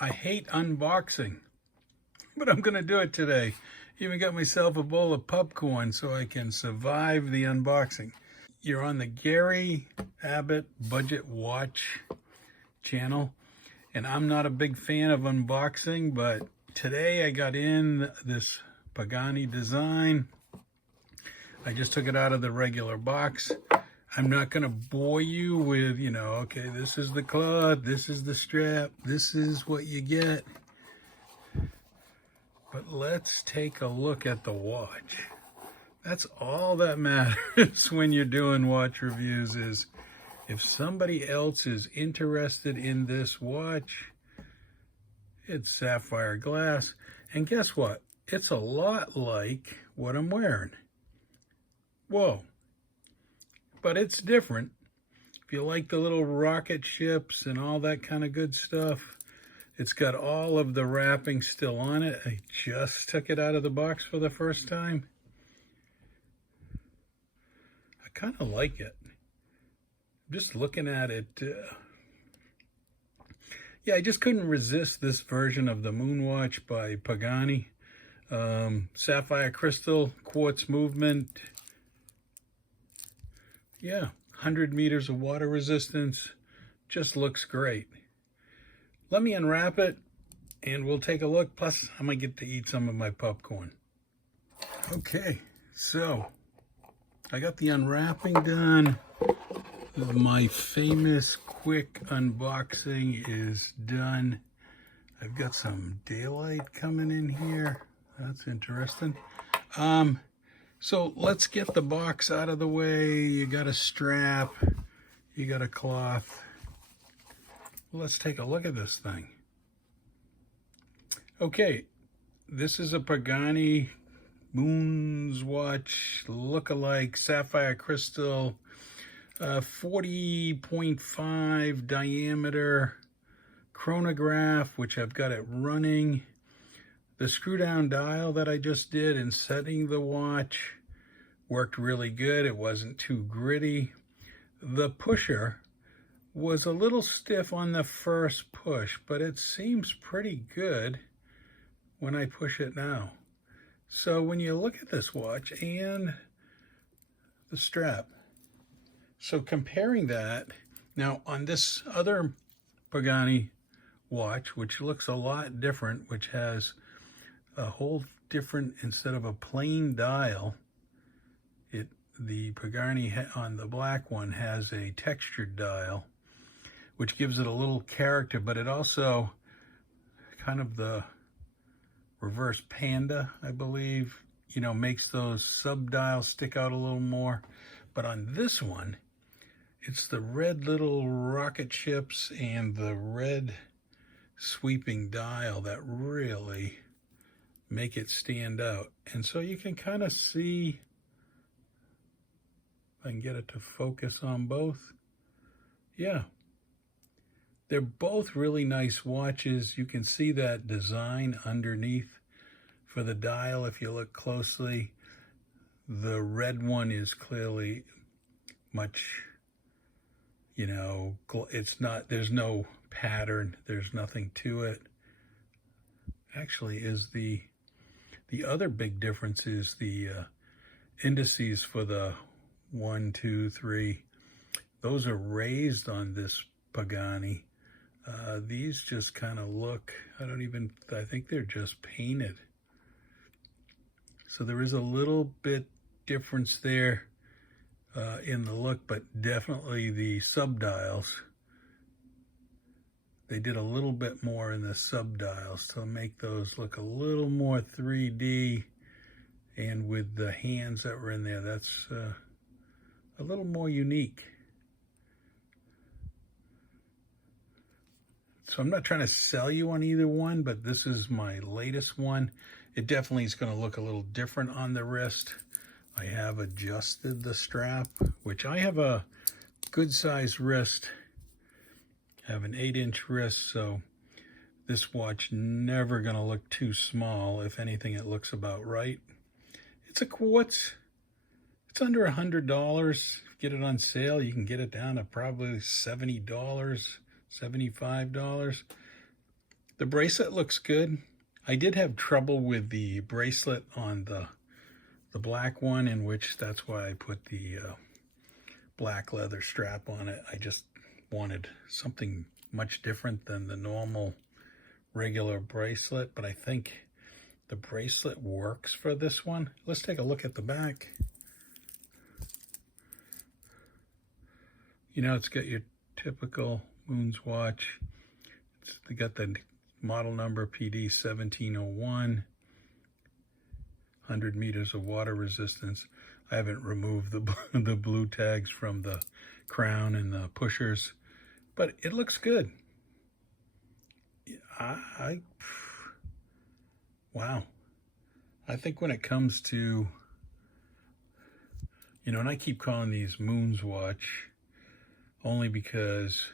I hate unboxing, but I'm going to do it today. Even got myself a bowl of popcorn so I can survive the unboxing. You're on the Gary Abbott Budget Watch channel, and I'm not a big fan of unboxing, but today I got in this Pagani design. I just took it out of the regular box. I'm not going to bore you with, okay, this is the cloth, this is the strap, this is what you get. But let's take a look at the watch. That's all that matters when you're doing watch reviews, is if somebody else is interested in this watch. It's sapphire glass, and guess what? It's a lot like what I'm wearing. Whoa. But it's different. If you like the little rocket ships and all that kind of good stuff, it's got all of the wrapping still on it. I just took it out of the box for the first time. I kind of like it. Just looking at it, yeah, I just couldn't resist this version of the Moonwatch by Pagani. Sapphire crystal, quartz movement. Yeah, 100 meters of water resistance. Just looks great. Let me unwrap it and we'll take a look. Plus, I might get to eat some of my popcorn. Okay, so I got the unwrapping done. My famous quick unboxing is done. I've got some daylight coming in here. That's interesting. So let's get the box out of the way. You got a strap, you got a cloth. Let's take a look at this thing. Okay, this is a Pagani Moon's Watch look-alike sapphire crystal, 40.5 diameter chronograph, which I've got it running. The screw down dial that I just did in setting the watch worked really good. It wasn't too gritty. The pusher was a little stiff on the first push, but it seems pretty good when I push it now. So when you look at this watch and the strap, so comparing that, now on this other Pagani watch, which looks a lot different, which has a whole different, instead of a plain dial, the Pagani on the black one has a textured dial, which gives it a little character, but it also kind of the reverse panda, I believe, makes those sub dials stick out a little more. But on this one, it's the red little rocket ships and the red sweeping dial that really make it stand out. And so you can kind of see, if I can get it to focus on both. Yeah, they're both really nice watches. You can see that design underneath for the dial if you look closely. The red one is clearly much, it's not, there's no pattern, there's nothing to it. Actually, is the other big difference is the indices for the 1, 2, 3. Those are raised on this Pagani. These just kind of look, I think they're just painted. So there is a little bit difference there in the look, but definitely the subdials, they did a little bit more in the subdials to make those look a little more 3D, and with the hands that were in there, that's a little more unique. So I'm not trying to sell you on either one, but this is my latest one. It definitely is going to look a little different on the wrist. I have adjusted the strap, which I have a good size wrist. I have an 8-inch wrist, so this watch never going to look too small. If anything, it looks about right. It's a quartz. It's under $100. Get it on sale, you can get it down to probably $70, $75. The bracelet looks good. I did have trouble with the bracelet on the black one, in which that's why I put the black leather strap on it. I just wanted something much different than the normal regular bracelet, but I think the bracelet works for this one. Let's take a look at the back. You know, it's got your typical Moon's watch. They got the model number PD 1701, 100 meters of water resistance. I haven't removed the blue tags from the crown and the pushers, but it looks good. Wow. I think when it comes to, you know, and I keep calling these Moon's watch only because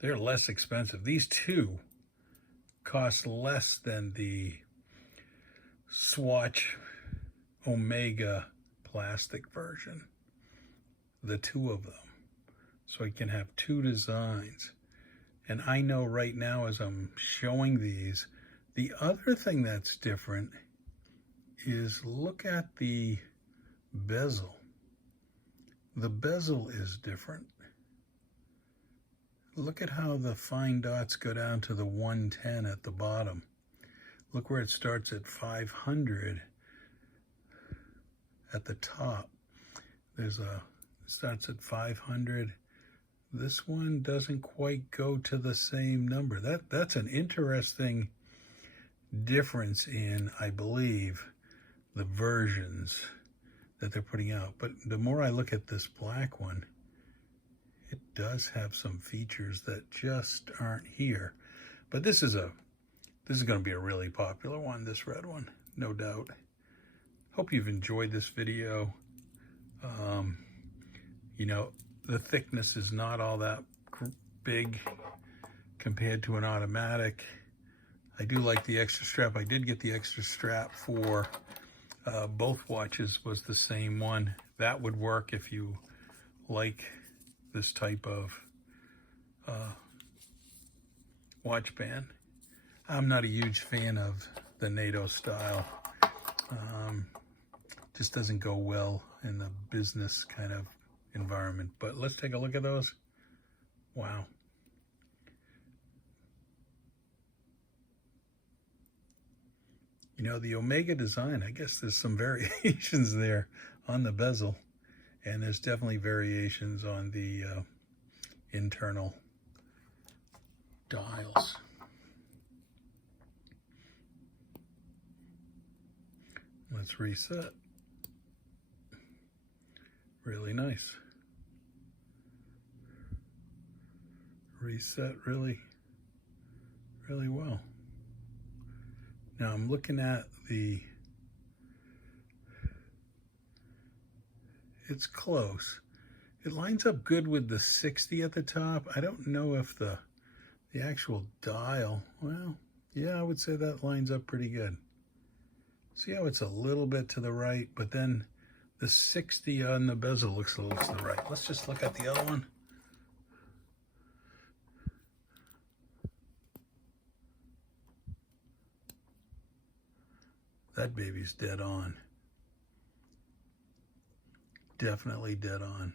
they're less expensive. These two cost less than the Swatch Omega plastic version, the two of them. So I can have two designs. And I know right now as I'm showing these, the other thing that's different is look at the bezel. The bezel is different. Look at how the fine dots go down to the 110 at the bottom. Look where it starts at 500 at the top. It starts at 500. This one doesn't quite go to the same number. That's an interesting difference in, I believe, the versions that they're putting out. But the more I look at this black one, it does have some features that just aren't here. But this is going to be a really popular one, this red one, no doubt. Hope you've enjoyed this video. You know, the thickness is not all that big compared to an automatic. I do like the extra strap. I did get the extra strap for both watches, was the same one. That would work if you like this type of watch band. I'm not a huge fan of the NATO style. Just doesn't go well in the business kind of environment. But let's take a look at those. Wow. You know, the Omega design, I guess there's some variations there on the bezel, and there's definitely variations on the internal dials. Let's reset. Really nice. Reset really well. Now I'm looking at it's close. It lines up good with the 60 at the top. I don't know if the actual dial, well, yeah, I would say that lines up pretty good. See how it's a little bit to the right, but then the 60 on the bezel looks a little to the right. Let's just look at the other one. That baby's dead on. Definitely dead on.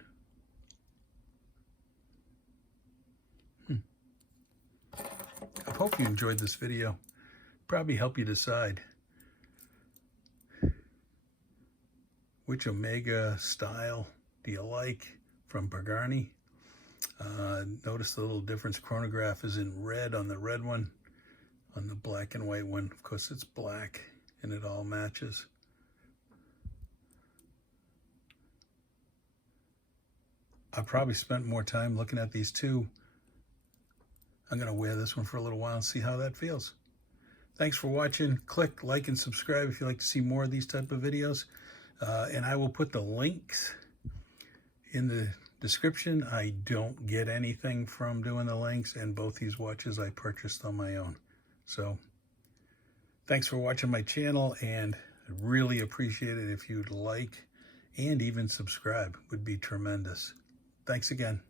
I hope you enjoyed this video. Probably help you decide which Omega style do you like from Pagani. Notice the little difference. Chronograph is in red on the red one. On the black and white one, of course, it's black and it all matches. I probably spent more time looking at these two. I'm going to wear this one for a little while and see how that feels. Thanks for watching. Click like and subscribe if you'd like to see more of these type of videos. And I will put the links in the description. I don't get anything from doing the links, and both these watches I purchased on my own. So thanks for watching my channel, and I really appreciate it if you'd like and even subscribe. Would be tremendous. Thanks again.